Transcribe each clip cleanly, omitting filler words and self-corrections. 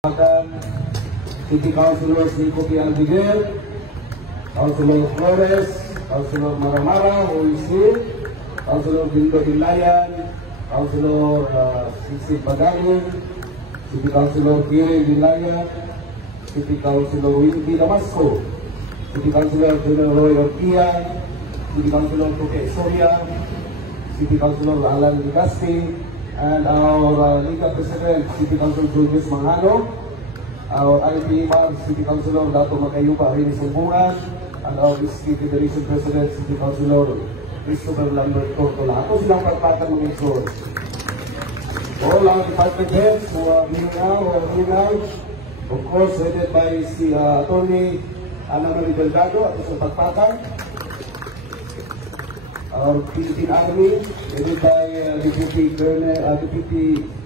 City Councilors Nico P. Albiguel, Councilor Flores, Councilor Maramara, who is here, Councilor Bindo Dilayan, Councilor Sisi Paganin, City Councilor Kiri Dilayan, City Councilor Winky Damasco, City Councilor General Roy Ortian, City Councilor Tuke Soria, City Councilor Alan Ligasti, and our Liga President, City Councilor Julius Manghano, our IPMR City Councilor Dato Makayupa Rini Sumbungan, and our City Federation President, City Councilor Christopher Lambert Tortola. Ako silang pagpatan ng ensure. All our department heads who are here now, of course, headed by si Attorney Ana Marie Delgado at isang pagpatan. Our Philippine Army, headed by Deputy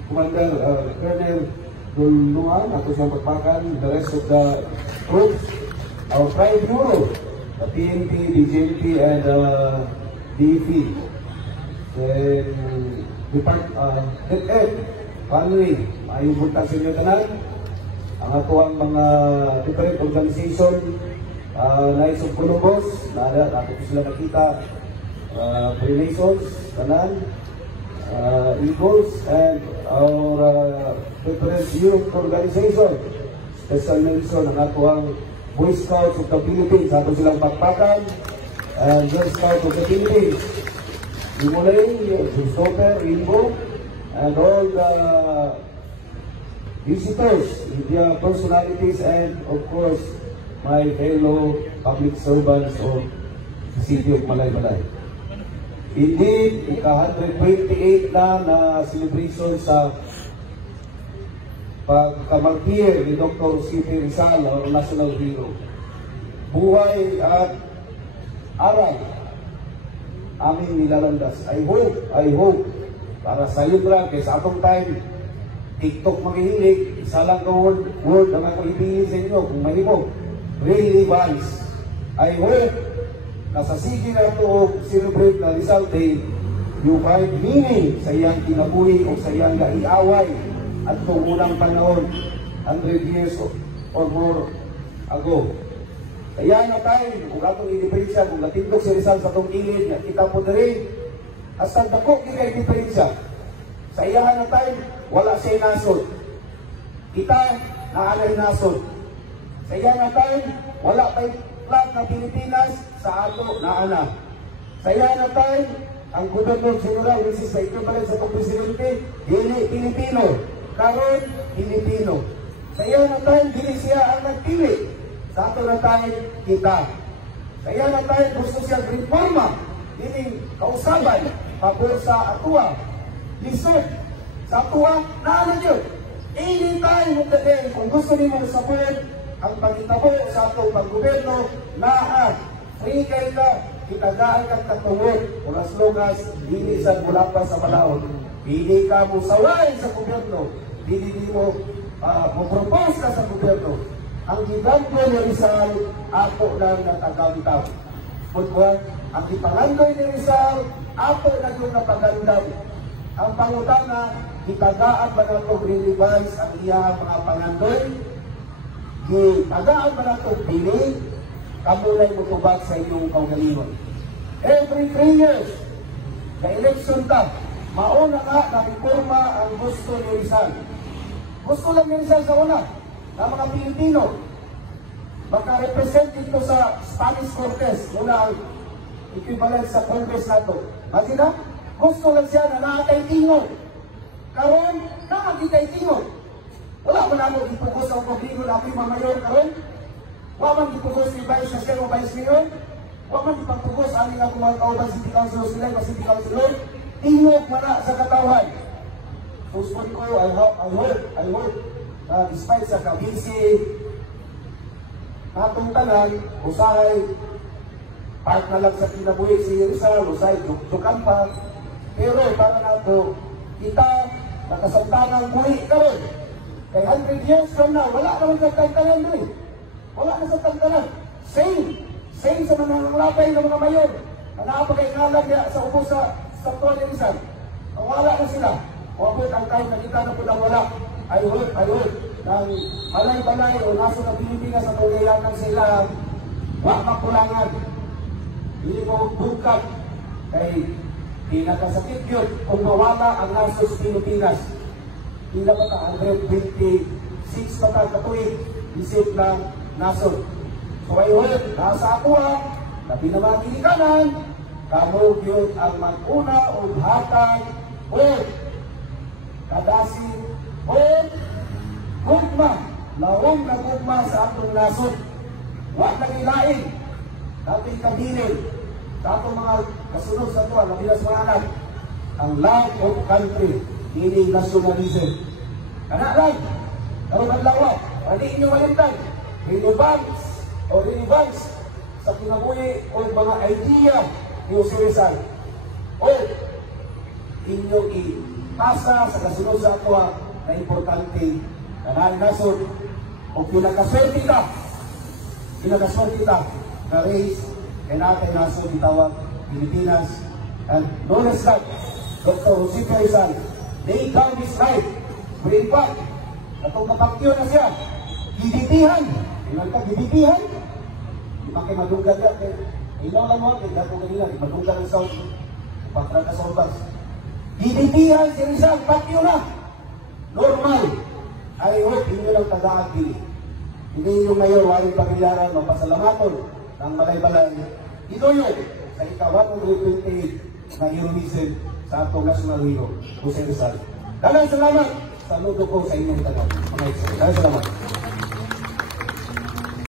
Commander Colonel Dulungan, at isang pagpakan, the rest of the troops, our Pride Bureau, the PNP, DJP, and DEP, DepEd, family, ayong punta sa inyo tanan, ang atuang mga different organization, Knights of Columbus, natin ko sila nakita, Freemasons, kanan, Eagles, and our different youth organization, special mention ang atuang Boy Scouts of the Philippines, ato silang pakpakan, and Girl Scouts of the Philippines, Himulay, Christopher, Ringo, and all the visitors, media personalities, and of course, my fellow public servants of the city of Malaybalay. Indeed, ika-128 na celebration sa pagkamartir ni Dr. C.P. Rizal, our national hero. Buhay at aral aming nilalandas. I hope, para sa libra, kaya sa atong time, TikTok maghihilig, isa lang ka word na makakibigin sa inyo, kung mahibog, relevance. I hope na sa sige na ito celebrate na Rizal Day, you find meaning sa iyang kinabuhi o sa iyang gaiaway at itong unang panahon, 100 years or more ago. Kaya na tayo, kung atong i-diferensya, kung natindog si Rizal sa itong kilid, kita po na rin, hasta dako kita i-diferensya. Sa iyahan na tayo, wala siya nasod. Kita, naanay nasod. Sa iyahan na tayo, wala tayong flag na Pilipinas, sa ato naana. Sa iyahan na tayo, ang Gobernador General, which is the equivalent sa Presidente, dili Pilipino. Karon, Pilipino. Sa iyahan na tayo, dili siya ang nagpili. Sa ato na tayo, kita. Sa iyahan na tayo, gusto siya reforma. Dili kausaban, pabor sa atua. Lisod, sa atua, naana yun. Anytime of the day, kung gusto niyo support ang pagitabo sa atong paggoberno, naa. Free kayo ka, kitagaan kang katungod, kung as long as hindi sa mula pa sa malawon. Hindi ka mo sawain sa gobyerno, hindi mo propose ka sa gobyerno. Ang giganto ni Rizal, ako lang natagamdaw. Pagkuhan, ang ipangandoy ni Rizal, ako lang yung napagandaw. Ang pangutana, kitagaan ba na ito relevance ang iyang mga pangandoy? Kitagaan ba na ito piling? Kamu na mutubag sa inyong kaugalingon. Every 3 years, na-election ka, mauna nga na reforma ang gusto ni Rizal. Gusto lang ni Rizal sa una, na mga Pilipino, magka-represent dito sa Spanish Cortes, muna ang equivalent sa Congress nato. Masina, gusto lang siya na nakatay tingog. Karon, nakakitay tingog. Wala mo na mo ipugos ang paglingon ako yung mamayor karon. Wala man ipugos ni Vice President o Vice Mayor. Wala man ipagpugos aning ako mga kauban City Councilor sila, mga City Councilor. Tingog man na sa katawhan. Suspon ko, I hope, despite sa kabisi, natong tanan, usahay, part na lang sa kinabuhi si Rizal, usahay, dukan pa. Pero para nato, kita, nakasantanang buhi karon. Kaya 100 years from now, wala naman sa tantanan doon. Wala na sa tantanan. Same sa mananglapay ng mga mayor. Nakapagkainalan niya sa upo sa tuwa ni Rizal. Wala na sila. Wabot ang time na kita na po na wala. I hope ng balay-balay o naso ng Pilipinas sa pagayanan sila, wak makulangan. Hindi mo bungkat kay pinakasakit yun kung mawala ang naso sa Pilipinas. Hindi pa ka 126 pa ka katuig isip ng naso. So ayun, nasa ako na pinamagilikanan, kamog yun ang mag-una o hatag o kadasi o gugma, laong na gugma sa atong nasod. Huwag nagilain, dating kabilin, sa atong mga kasunod sa ito, ang bilas mga anak, ang love of country, hindi nationalism. Kanaan, karoon ang lawak, hindi inyo malimtan, relevance sa kinabuhi o mga idea ni Jose Rizal. O inyo ipasa sa kasunod sa ito na importante kanaan nasod o pinakaswerte ka na race kay natin nasod itawag Pilipinas. And no less than Dr. Jose Rizal, they count his life. But in fact, katong kapaktiyo na siya, gidipihan. Ilan ka, gidipihan? Di ba kayo madunggan ka? Ilaw lang mo, kaya gato kanila, di madunggan ang South, patrang ka sa Urbas. Gidipihan si Rizal, paktiyo na. Normal. I hope inyo lang tagaan pili. Hindi yung mayor, waring pamilyaran, mapasalamaton ng balay-balay. Ito yun, sa ika-128 na heroism sa atong national hero, Jose Rizal. Dalang salamat! Saludo ko sa inyong tanong. Mga isa. Dalang salamat.